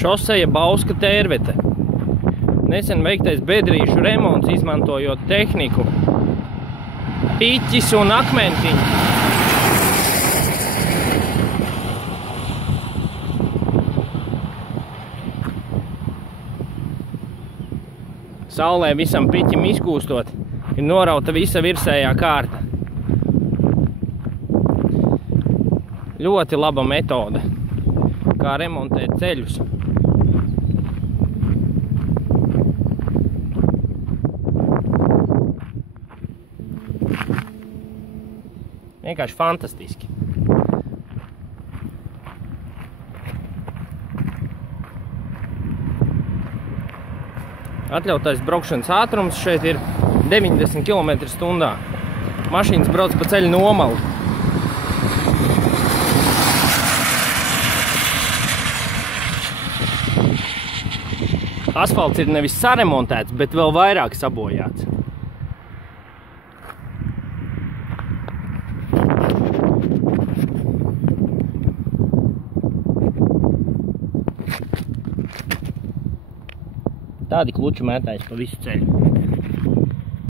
Šoseja Bauska Tērvete. Nesen veiktais bedrīšu remonts, izmantojot tehniku. Piķis un akmentiņi. Saulē visam piķim izkūstot, ir norauta visa virsējā kārta. Ļoti laba metode, kā remontēt ceļus. Vienkārši fantastiski. Atļautais braukšanas ātrums šeit ir 90 km/h. Mašīnas brauc pa ceļu nomalu. Asfalts ir nevis saremontēts, bet vēl vairāk sabojāts. Tādi kluči mētājas pa visu ceļu.